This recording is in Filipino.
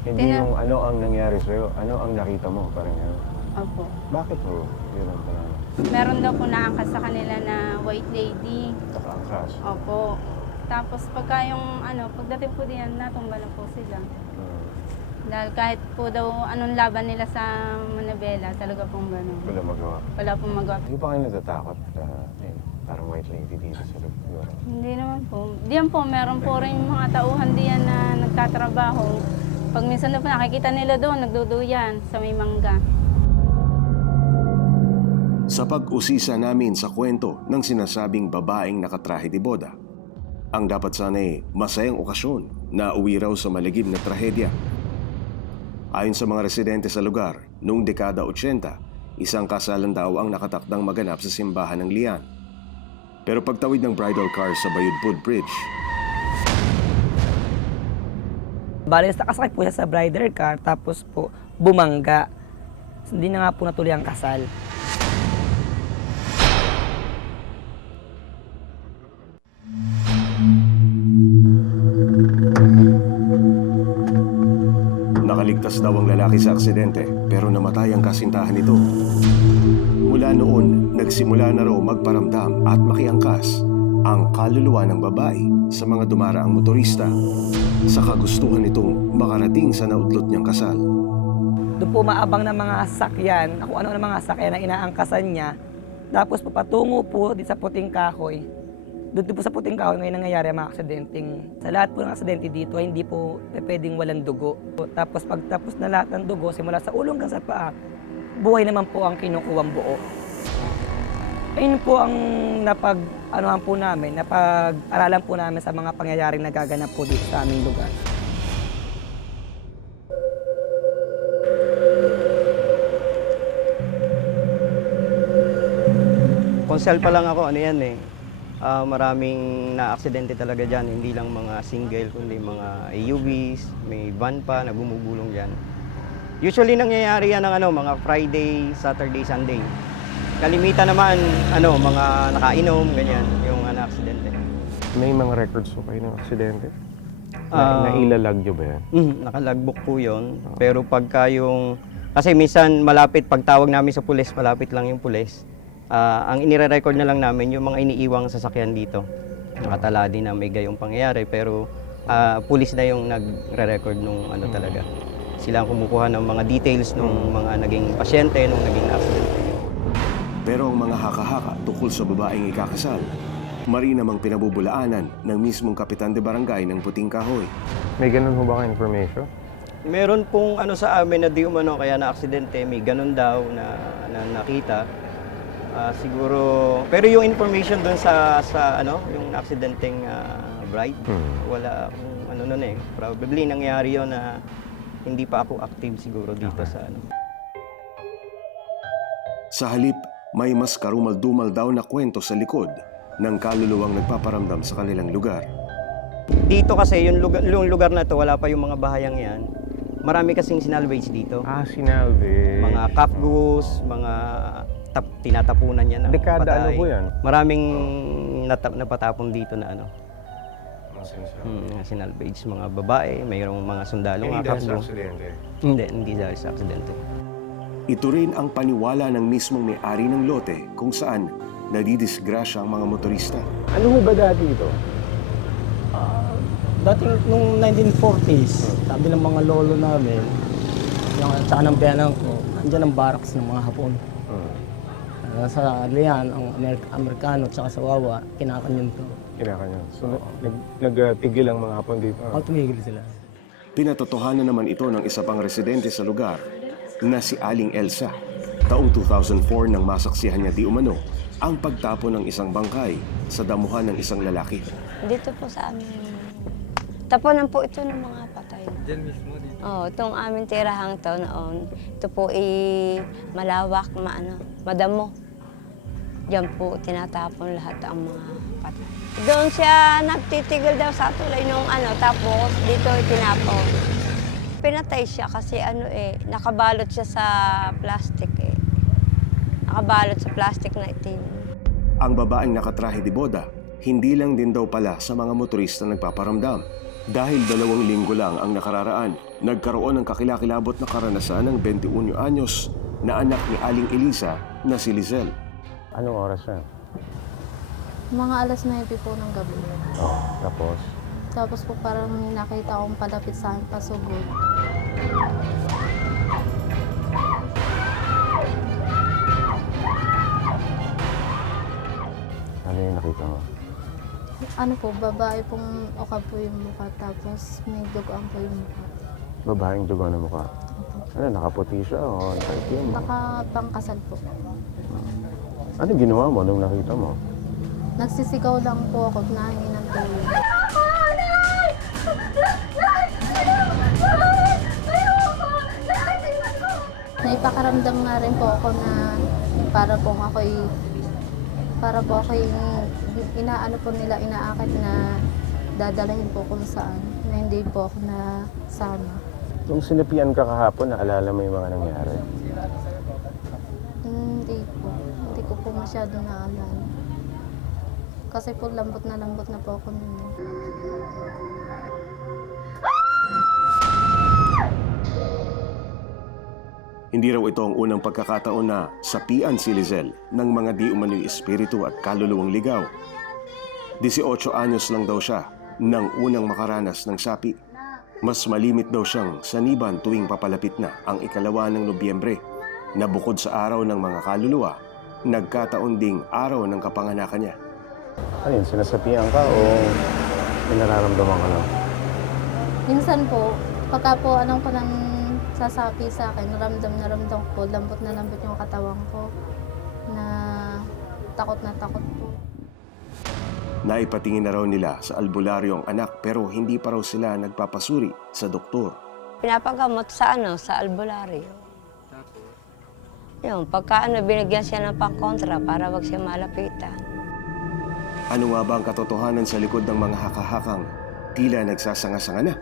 Hindi yung ano ang nangyari sa'yo, ano ang nakita mo, parang gano'n. Opo. Bakit mo yun ang pangalan? Meron daw po naangkas sa kanila na white lady. Nakaangkas. Opo. Tapos pagka yung pagdating po diyan, natumba na po sila. Dahil kahit po daw anong laban nila sa Manabela, talaga pong gano'n. Wala magawa. Wala pong magawa. Hindi pa kayo natatakot na parang white lady dito sa lugar? Hindi naman po. Diyan po, meron po rin mga tauhan diyan na nagtatrabaho. Pag minsan na po nakikita nila doon, nagduduyan sa may mangga. Sa pag-usisa namin sa kwento ng sinasabing babaeng nakatrahe de boda, ang dapat sana'y masayang okasyon na uwi raw sa maligid na trahedya. Ayon sa mga residente sa lugar, noong dekada 80, isang kasalan daw ang nakatakdang maganap sa simbahan ng Lian. Pero pagtawid ng bridal car sa Bayudpud Bridge, Bale, nakasakay po siya sa bridal car, tapos po bumangga. Hindi na nga po natuloy ang kasal. nakaligtas daw ang lalaki sa aksidente pero namatay ang kasintahan nito. Mula noon, nagsimula na raw magparamdam at makiangkas ang kaluluwa ng babae sa mga dumaraang motorista sa kagustuhan nitong makarating sa naudlot niyang kasal. Doon po maabang ng mga sasakyan, kung ano ng mga sasakyan na inaangkasan niya. Tapos papatungo po dito sa Puting Kahoy. Doon po sa Puting Kahoy ngayon nangyayari ang mga aksidenteng. Sa lahat po ng aksidente dito, hindi po pwedeng walang dugo. Tapos pagtapos na lahat ng dugo, simula sa ulong hanggang sa paa, buhay naman po ang kinukuwang buo. Ayun po ang napag-aralan po namin sa mga pangyayaring nagaganap po dito sa aming lugar. Konsel pa lang ako, maraming na-aksidente talaga dyan, hindi lang mga single, kundi mga AUVs, may van pa na bumubulong dyan. Usually nangyayari yan ng mga Friday, Saturday, Sunday. Kalimitan naman, mga nakainom, ganyan, yung na-aksidente. May mga records po kayo ng aksidente? Nailalag nyo ba yan? Nakalagbook po yun, pero pagka kasi minsan malapit, pagtawag namin sa pulis, malapit lang yung pulis. Ang inire-record na lang namin yung mga iniiwang sasakyan dito. Nakatala din na may gayong pangyayari, pero pulis na yung nagre-record nung talaga. Sila ang kumukuha ng mga details ng mga naging pasyente, nung naging aksidente. Pero ang mga haka-haka tungkol sa babaeng ikakasal, mari namang pinabubulaanan ng mismong kapitan de barangay ng Puting Kahoy. May ganun ho ba kayo information? Meron pong sa amin na di umano kaya na aksidente, may ganun daw na nakita. Siguro, pero yung information doon sa yung aksidenteng bride, wala akong nun eh. Probably nangyari yon na hindi pa ako active siguro dito sa Sa halip, may mas karumal-dumal daw na kwento sa likod ng kaluluwang nagpaparamdam sa kanilang lugar. Dito kasi, yung lugar na to, wala pa yung mga bahayang yan. Marami kasing sinalvage dito. Sinalvage. Mga capgus, mga tinatapunan yan ng Dekada patay. ano po yan? Maraming napatapon dito na Masinsa. sinalvage, mga babae, mayroong mga sundalo, mga dahil sa capgus. aksidente? Hindi dahil sa aksidente. Ito rin ang paniwala ng mismong may-ari ng lote kung saan nadidisgrasya ang mga motorista. Ano ho ba dati ito? Dating nung 1940s, sabi ng mga lolo namin, yung tsaka ng biyanan ko, andyan ang barracks ng mga Hapon. Sa Lian, ang Amerikano tsaka sa Wawa, kinakanyon to. Kinakanyan. So, nagtigil ang mga Hapon dito? Tumigil sila. Pinatotohanan naman ito ng isa pang residente sa lugar na si Aling Elsa. Taong 2004 nang masaksihan niya di umano ang pagtapon ng isang bangkay sa damuhan ng isang lalaki. Dito po sa amin. Tapunan po ito ng mga patay. Diyan mismo dito. Itong aming tirahang to noon. Ito po malawak, madamo. Diyan po tinatapon lahat ang mga patay. Doon siya nagtitigil daw sa tulay nung tapos dito tinapon. Pinatay siya kasi nakabalot siya sa plastic Nakabalot sa plastic na itim. Ang babaeng nakatrahe de boda, hindi lang din daw pala sa mga motorista nagpaparamdam. Dahil 2 linggo lang ang nakararaan nagkaroon ng kakilakilabot na karanasan ng 21 anyos na anak ni Aling Elisa na si Lizelle. Anong oras na? Mga alas 9 po ng gabi. Oh, tapos? Tapos po parang may nakita akong palapit sa akin pasugod. Ano yung nakita mo? Ano po, babae pong oka po yung mukha, tapos may dugoan po yung mukha. Babaeng dugo na mukha. Ano, nakaputi siya o nakaitim? Nakapangkasal po. Ano ginawa mo nung nakita mo? Nagsisigaw lang po ako, nahingi ng tulong. Naipakaramdam nga rin po ako na para po ako'y inaano po nila, inaakit na dadalahin po kung saan, na hindi po ako nasama. Nung sinapian ka kahapon, naalala mo yung mga nangyari? Hindi ko po masyado naalala. Kasi po lambot na po ako nun. Hindi raw ito ang unang pagkakataon na sapian si Lizelle ng mga di umano'y espiritu at kaluluwang ligaw. 18 anyos lang daw siya nang unang makaranas ng sapi. Mas malimit daw siyang saniban tuwing papalapit na ang 2 ng Nobyembre na bukod sa araw ng mga kaluluwa, nagkataon ding araw ng kapanganakan niya. Ano yun, sinasapian ka o may nararamdaman ka lang? Minsan po, pagka po anong ko nang sasapi sa akin, naramdam ko, lambot na lambot yung katawan ko, na takot po. Naipatingin na raw nila sa albularyo ang anak pero hindi pa raw sila nagpapasuri sa doktor. Pinapagamot sa sa albularyo. Yun, pagka binigyan siya ng pangkontra para wag siya malapitan. Ano nga ba ang katotohanan sa likod ng mga haka-hakang tila nagsasanga-sanga na?